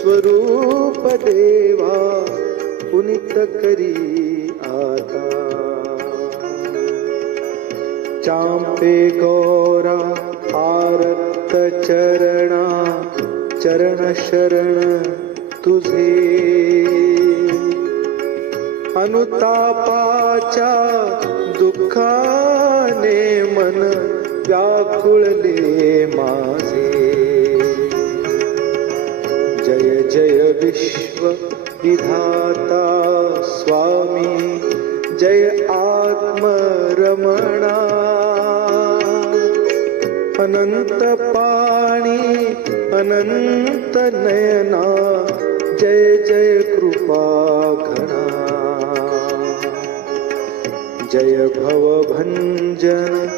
स्वरूप देवा पुनित करी आता. चांपे गौरा आरक्त चरणा चरण शरण तुझे. अनुतापाच्या दुःखाने मन व्याकुळले माझे. जय जय विश्व विधाता स्वामी, जय आत्मरमणा। अनंत पाणी, अनंत नयना, जय जय कृपा घना। जय भवभञ्जन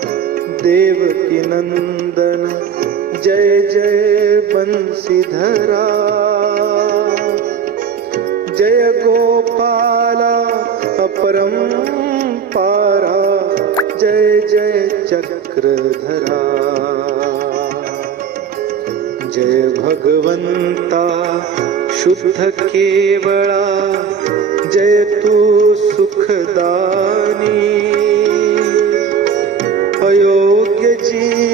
देवकी नंदन, जय जय बंसीधरा जय गोपाला अपरं पारा। जय जय चक्रधरा। जय भगवंता शुद्ध केवळा जय तू सुखदानी। अयोग्य जीव